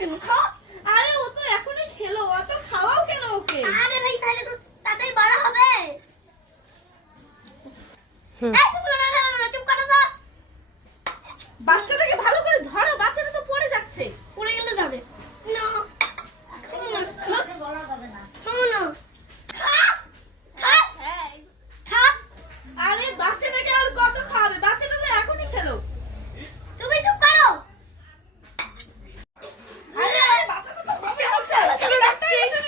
কেন? খাও। আরে ও তো এখনই খেলো, অত খাওয়াও কেন ওকে? আরে ভাই তাহলে তো তাড়াতাড়ি বড় হবে। এই তুমি না চুপ করো তো। বাচ্চাটাকে ভালো করে ধরো, বাচ্চাটা তো পড়ে যাচ্ছে। পড়ে গেলে যাবে না। বলা যাবে না। শোনো আরে বাচ্চাটাকে আর কত খাওয়াবে? বাচ্চাটা তো এখনই খেলো। তুমি চুপ করো। আরে বাচ্চাটা তো বমি হচ্ছে। ডাক্তার এসে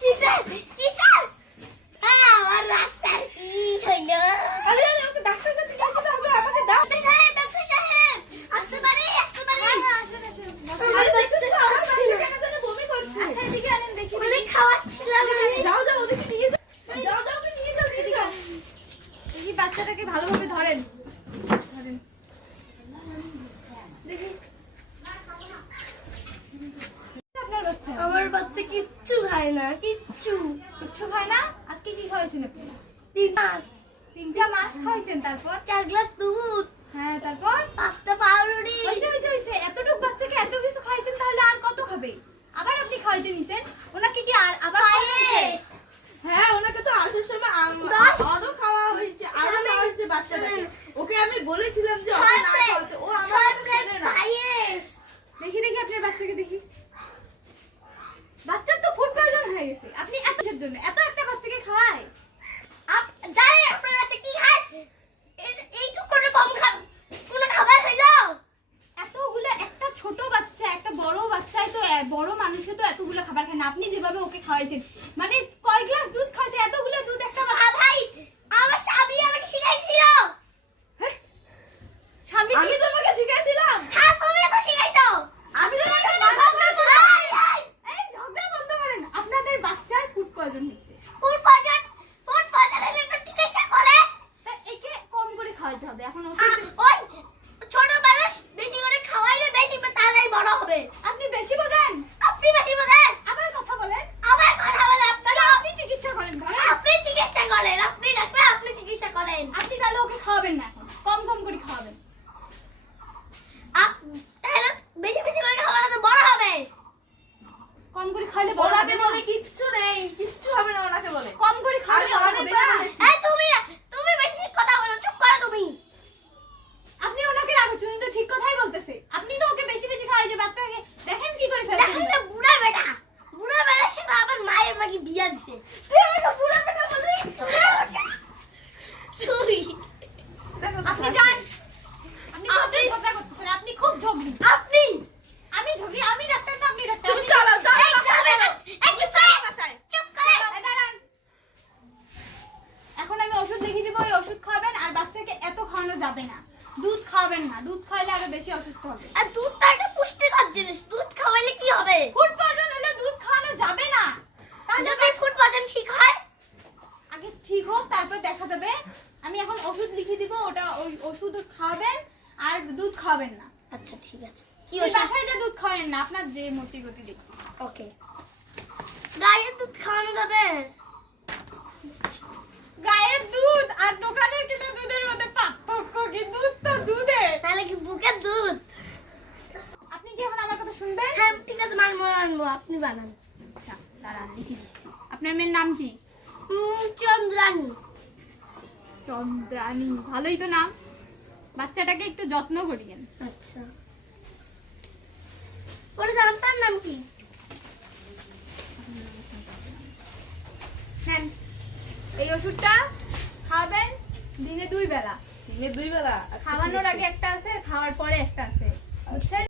কিসের কিসের আমার রাস্তার কি হইলো? আরে আরে ওকে ডাক্তারের কাছে নিয়ে যেতে হবে, আমাকে দাও। ডক্টর সাহেব আসতে পারি আসতে পারি। আরে দেখো দেখো আমার বাচ্চা কেন যেন বমি করছে। আচ্ছা এদিকে আনেন দেখি। আমি খাওয়াচ্ছিলাম। যাও যাও ওদিকে নিয়ে যাও। যাও যাও ওকে নিয়ে যাও নিয়ে যাও। দেখি বাচ্চাটাকে ভালোভাবে ধরেন। দেখি আপনার বাচ্চা আমার বাচ্চা কিচ্ছু খায় না কিচ্ছু। কিচ্ছু খায় না। আজকে কি খাওয়াইছেন আপনি? 3 মাস 3টা মাছ খাওয়াইছেন, তারপর 4 গ্লাস দুধ হ্যাঁ তারপর 5টা পাউরুটি। হইছে এতটুকু বাচ্চাকে এত কিছু খাইছেন, তাহলে আর কত খাবে? আবার আপনি খাইতে নিছেন ওনাকে, কি আর আবার খাইতে নিছেন? হ্যাঁ ওনাকে তো আসার সময় আরো খাওয়া হয়েছে, আরো খাওয়া হয়েছে বাচ্চাটাকে। ওকে আমি বলেছিলাম যে ওকে না খাওয়াতে, ও আমার কথা শুনে না। পায়েস দেখি দেখি আপনার বাচ্চাকে দেখি। বাচ্চার তো ফুড পয়জন হয়ে গেছে। আপনি এত কিসের জন্য এত একটা বাচ্চাকে খায়? জানেন আপনার বাচ্চা কি খায়? এইটুকু করে কম খান। কোনো খাবার হইলো? এতগুলো একটা ছোট বাচ্চা একটা বড় বাচ্চায় তো বড় মানুষে তো এতগুলো খাবার খায় না। আপনি যেভাবে ওকে খাওয়াইছেন, মানে কয় গ্লাস দুধ খাইছে? এতগুলো দুধ একটা ভাই আমার স্বামী আমাকে শিখাইছিল। স্বামী আমি তোমাকে শিখাইছিলাম। হ্যাঁ তুমি তো শিখাইছো। আমি তোমাকে এই ঝগড়া বন্ধ করেন। আপনাদের বাচ্চার ফুড পয়জন হয়েছে, ফুড পয়জন হলে একটু চিকিৎসা করে। তাই একে কম করে খাওয়াইতে হবে। এখন ওই ওষুধ ছোট মানুষ বেশি করে খাওয়াইলে বেশি তাড়াতাড়ি বড় হবে। আপনি বেশি বোঝেন, আপনি বেশি বোঝেন। আবার কথা বলেন। আবার কথা বলে তাহলে আপনি চিকিৎসা করেন, ধরেন। আপনি চিকিৎসা করেন। আপনি ডাক্তার আপনি চিকিৎসা করেন। আপনি তাহলে ওকে খাওয়াবেন না, এখন কম কম করে খাওয়াবেন। তাহলে বেশি বেশি করে খাওয়ালে তো বড় হবে। কম করে খাইলে বড় হবে ওনাকে না। বলে কিচ্ছু নেই, কিচ্ছু হবে না ওনাকে বলে। কম করে খাওয়ালে আমি বড় হবে অনেকবার না। বলেছি। এই তুমি বেশি কথা বলো। চুপ করো তুমি। আপনি ওনাকে রাখছেন, উনি তো ঠিক কথাই বলতেছে। আপনি তো ওকে বেশি বেশি খাওয়াই যে বাচ্চাকে দেখেন কি করে দেখেন ফেলছেন। না বুড়া বেটা। বুড়া বেটার সাথে আবার মায়ের মাকে বিয়া দিছে। তুই আমাকে বুড়া বেটা বললি? তুই দেখো আপনি যান। আপনি কত ঝগড়া করতেছেন, আপনি খুব ঝগড়ি। আপনি আমি ঝগড়ি, আমি ডাক্তার না আপনি ডাক্তার। তুমি চলো চলো এই যাবে না। একটু চুপ বাসায়। চুপ করে। এই দাঁড়ান। এখন আমি ওষুধ লিখে দিব, ওই ওষুধ খাবেন। আর বাচ্চাকে এত খাওয়ানো যাবে না, দুধ খাবেন না। দুধ খাইলে আরো বেশি অসুস্থ হবে। আর দুধটা একটা পুষ্টিকর জিনিস। দুধ খাওয়াইলে কি হবে? ফুড পয়জন হলে দুধ খাওয়ানো যাবে না। তাহলে যদি ফুড পয়জন ঠিক হয় আগে ঠিক হোক, তারপর দেখা যাবে। আমি এখন ওষুধ লিখে দিব, ওটা ওই ওষুধ খাওয়াবেন আর দুধ খাওয়াবেন না। আচ্ছা ঠিক আছে। কি ওই ওষুধ? বাসায় যে দুধ খাওয়াবেন না, আপনার যে মতি গতি দেখি। ওকে। গায়ের দুধ খাওয়ানো যাবে? গায়ের দুধ আর দোকানের কিনা দুধের মধ্যে পার্থক্য কি? দুধ তো দুধে। তাহলে কি বুকের দুধ? আপনি কি এখন আমার কথা শুনবেন? হ্যাঁ ঠিক আছে মানবো আপনি বানান। আচ্ছা দাঁড়ান, লিখে দিচ্ছি। আপনার মেয়ের নাম কি? চন্দ্রানী। চন্দ্রানী, ভালোই তো নাম। বাচ্চাটাকে একটু যত্ন করিয়েন। আচ্ছা বলে জানতার নাম কি? নেন, এই ওষুধটা খাবেন দিনে 2 বেলা। দিনে 2 বেলা? খাওয়ানোর আগে একটা আছে, খাওয়ার পরে একটা আছে, বুঝছেন?